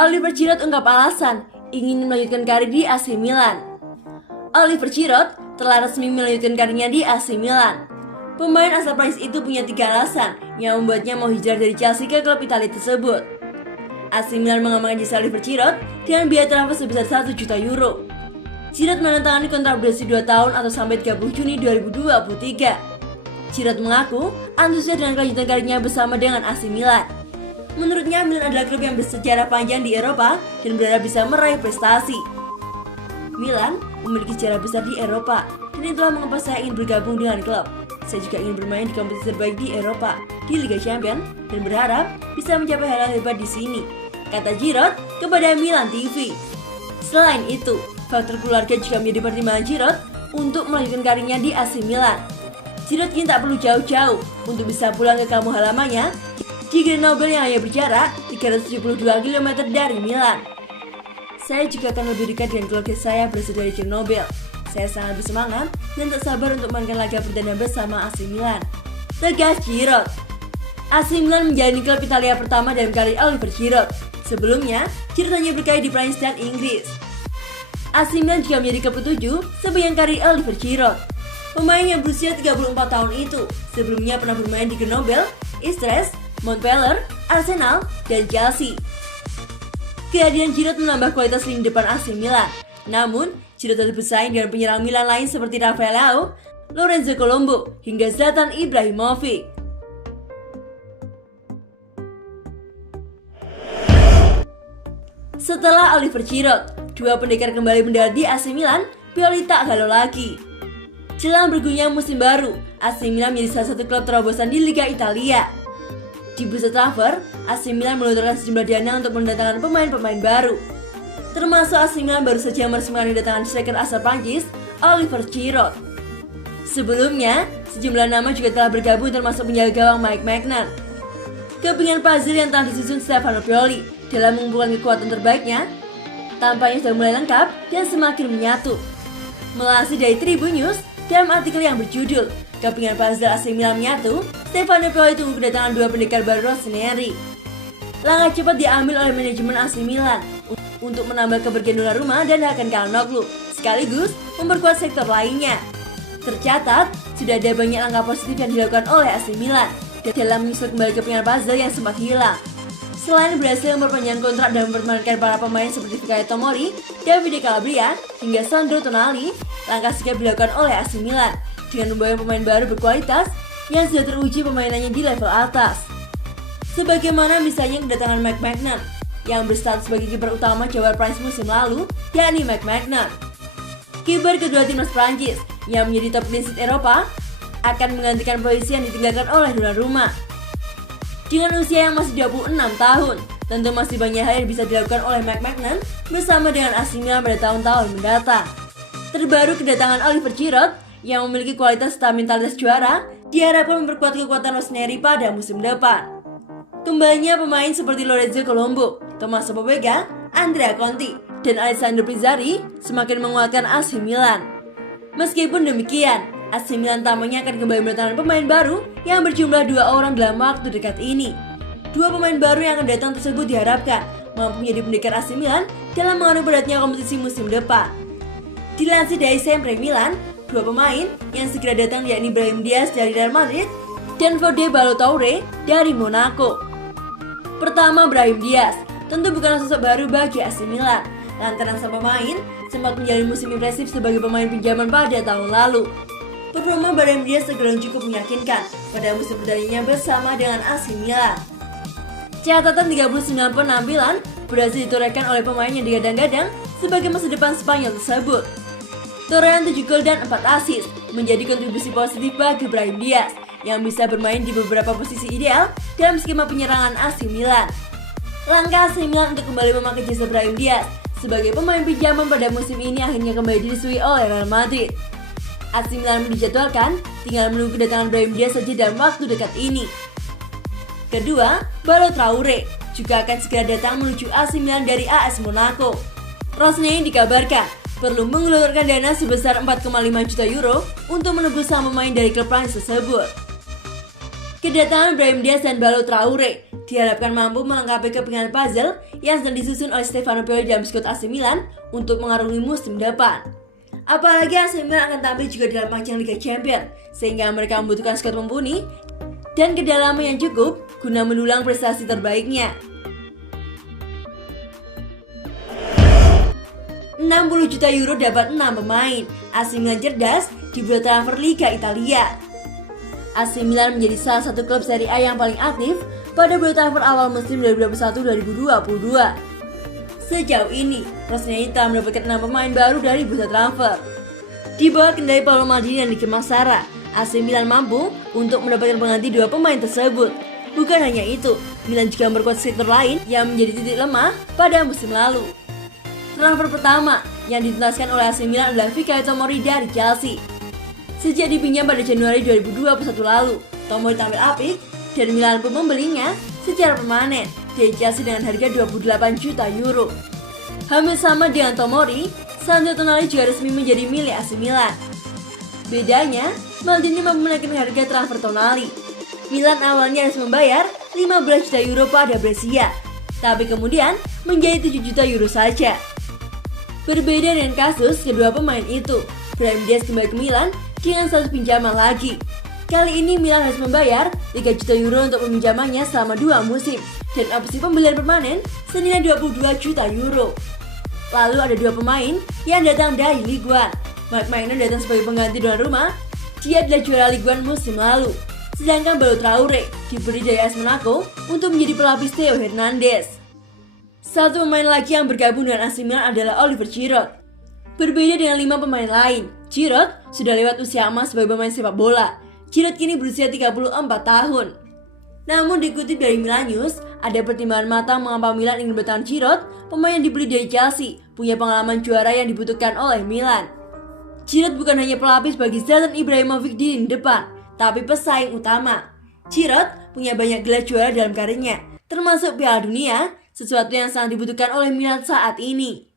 Oliver Giroud ungkap alasan ingin melanjutkan karir di AC Milan. Oliver Giroud telah resmi melanjutkan karirnya di AC Milan. Pemain asal Prancis itu punya 3 alasan yang membuatnya mau hijrah dari Chelsea ke klub Italia tersebut. AC Milan mengamankan jasa Oliver Giroud dengan biaya transfer sebesar 1 juta euro. Giroud menandatangani kontrak berdurasi 2 tahun atau sampai 30 Juni 2023. Giroud mengaku antusias dengan kelanjutan karirnya bersama dengan AC Milan. Menurutnya, Milan adalah klub yang bersejarah panjang di Eropa dan berharap bisa meraih prestasi. Milan memiliki sejarah besar di Eropa dan itulah mengapa saya ingin bergabung dengan klub. Saya juga ingin bermain di kompetisi terbaik di Eropa, di Liga Champions, dan berharap bisa mencapai hal-hal hebat di sini, kata Giroud kepada Milan TV. Selain itu, faktor keluarga juga menjadi pertimbangan Giroud untuk melanjutkan karirnya di AC Milan. Giroud kini tak perlu jauh-jauh untuk bisa pulang ke kampung halamannya di Grenoble yang hanya berjarak 372 km dari Milan. Saya juga akan lebih dekat dengan keluarga saya berasal dari Grenoble. Saya sangat bersemangat dan tak sabar untuk memainkan laga perdana bersama AC Milan, tegas Giroud. AC Milan menjalani klub Italia pertama dalam karir Oliver Giroud. Sebelumnya, Giroud hanya berkarir di Prancis dan Inggris. AC Milan juga menjadi klub ke-7 sepanjang karir Oliver Giroud. Pemain yang berusia 34 tahun itu sebelumnya pernah bermain di Grenoble, Istres, Montpellier, Arsenal, dan Chelsea. Kehadiran Giroud menambah kualitas lini depan AC Milan. Namun, Giroud tetap bersaing dengan penyerang Milan lain seperti Rafael Leao, Lorenzo Colombo, hingga Zlatan Ibrahimovic. Setelah Oliver Giroud, 2 pendekar kembali mendarat di AC Milan, Pioli tak galau lagi. Jelang bergunyah musim baru, AC Milan menjadi salah satu klub terobosan di Liga Italia. Di bursa transfer, AC Milan melontarkan sejumlah dana untuk mendatangkan pemain-pemain baru. Termasuk AC Milan baru saja meresmikan kedatangan striker asal Prancis, Oliver Giroud. Sebelumnya, sejumlah nama juga telah bergabung termasuk penjaga gawang Mike Maignan. Kepingan puzzle yang telah disusun Stefano Pioli dalam mengumpulkan kekuatan terbaiknya tampaknya sudah mulai lengkap dan semakin menyatu. Melansir dari Tribun News, dalam artikel yang berjudul Kepingan puzzle AC Milan menyatu, Stefano Pioli tunggu kedatangan 2 pendekar baru Rossoneri. Langkah cepat diambil oleh manajemen AC Milan untuk menambah kepergian rumah dan Hakan Calhanoglu, sekaligus memperkuat sektor lainnya. Tercatat, sudah ada banyak langkah positif yang dilakukan oleh AC Milan dalam menyusul kembali kepingan puzzle yang sempat hilang. Selain berhasil memperpanjang kontrak dan mempermainkan para pemain seperti Fikayo Tomori, Davide Calabria, hingga Sandro Tonali, langkah sigap dilakukan oleh AC Milan dengan membawa pemain baru berkualitas yang sudah teruji pemainannya di level atas. Sebagaimana misalnya kedatangan Mike Maignan yang berstatus sebagai kiper utama Jawa Prancis musim lalu, yakni Mike Maignan. Kiper kedua timnas Prancis yang menjadi top clean sheet Eropa akan menggantikan posisi yang ditinggalkan oleh Donnarumma. Dengan usia yang masih 26 tahun, tentu masih banyak hal yang bisa dilakukan oleh Mike Maignan bersama dengan AC Milan pada tahun-tahun mendatang. Terbaru kedatangan Oliver Giroud yang memiliki kualitas serta mentalitas juara diharapkan memperkuat kekuatan Rossoneri pada musim depan. Kembalinya pemain seperti Lorenzo Colombo, Tommaso Pobega, Andrea Conti, dan Alessandro Pizzarri semakin menguatkan AC Milan. Meskipun demikian, AC Milan tampaknya akan kembali mendatangkan pemain baru yang berjumlah 2 orang dalam waktu dekat ini. 2 pemain baru yang akan datang tersebut diharapkan mampu menjadi pendekar AC Milan dalam menghadapi beratnya kompetisi musim depan. Dilansir dari Sempre Milan, 2 pemain yang segera datang yakni Brahim Diaz dari Real Madrid dan Fode Ballo-Touré dari Monaco. Pertama, Brahim Diaz tentu bukan sosok baru bagi AC Milan, lantaran sang pemain sempat menjalani musim impresif sebagai pemain pinjaman pada tahun lalu. Performa Brahim Diaz tergolong cukup meyakinkan pada musim perdananya bersama dengan AC Milan. Catatan 39 penampilan berhasil ditorehkan oleh pemain yang digadang-gadang sebagai masa depan Spanyol tersebut. Torehan 7 gol dan 4 assist menjadi kontribusi positif bagi Brahim Diaz yang bisa bermain di beberapa posisi ideal dalam skema penyerangan AC Milan. Langkah AC Milan untuk kembali memakai jasa Brahim Diaz sebagai pemain pinjaman pada musim ini akhirnya kembali direstui oleh Real Madrid. AC Milan dijadwalkan tinggal menunggu kedatangan Brahim Diaz saja dalam waktu dekat ini. Kedua, Ballo-Touré juga akan segera datang menuju AC Milan dari AS Monaco. Rossoneri dikabarkan perlu mengeluarkan dana sebesar 4,5 juta euro untuk menebus sang pemain dari klub Prancis tersebut. Kedatangan Brahim Diaz dan Ballo Traore diharapkan mampu melengkapi kepingan puzzle yang sedang disusun oleh Stefano Pioli dalam skuad AC Milan untuk mengarungi musim depan. Apalagi AC Milan akan tampil juga dalam ajang Liga Champions, sehingga mereka membutuhkan skuad mumpuni dan kedalaman yang cukup guna mendulang prestasi terbaiknya. 60 juta euro dapat 6 pemain. AC Milan cerdas di bursa transfer Liga Italia. AC Milan menjadi salah satu klub Serie A yang paling aktif pada bursa transfer awal musim 2021-2022. Sejauh ini, Rossoneri telah mendapatkan 6 pemain baru dari bursa transfer. Di bawah kendali Paolo Maldini dan Niki Massara, AC Milan mampu untuk mendapatkan pengganti 2 pemain tersebut. Bukan hanya itu, Milan juga memperkuat sektor lain yang menjadi titik lemah pada musim lalu. Transfer pertama yang dituntaskan oleh AC Milan adalah Fikayo Tomori dari Chelsea. Sejak dipinjam pada Januari 2021 lalu, Tomori tampil apik dan Milan pun membelinya secara permanen dari Chelsea dengan harga 28 juta euro. Hampir sama dengan Tomori, Sandro Tonali juga resmi menjadi milik AC Milan. Bedanya, Maldini mampu menaikkan harga transfer Tonali. Milan awalnya harus membayar 15 juta euro pada Brescia, tapi kemudian menjadi 7 juta euro saja. Berbeda dengan kasus kedua pemain itu, Brahim Diaz kembali ke Milan dengan status pinjaman lagi. Kali ini Milan harus membayar 3 juta euro untuk peminjamannya selama 2 musim dan opsi pembelian permanen senilai 22 juta euro. Lalu ada 2 pemain yang datang dari Ligue 1. Mike Maignan datang sebagai pengganti tuan rumah. Dia adalah juara Ligue 1 musim lalu. Sedangkan Ballo Traore diberi dari AS Monaco untuk menjadi pelapis Theo Hernandez. Satu pemain lagi yang bergabung dengan AC Milan adalah Oliver Giroud. Berbeda dengan 5 pemain lain, Giroud sudah lewat usia emas sebagai pemain sepak bola. Giroud kini berusia 34 tahun. Namun dikutip dari Milan News, ada pertimbangan matang mengapa Milan ingin bertahan Giroud, pemain yang dibeli dari Chelsea, punya pengalaman juara yang dibutuhkan oleh Milan. Giroud bukan hanya pelapis bagi Zlatan Ibrahimovic di lini depan, tapi pesaing utama. Giroud punya banyak gelar juara dalam karirnya, termasuk Piala Dunia, sesuatu yang sangat dibutuhkan oleh Milan saat ini.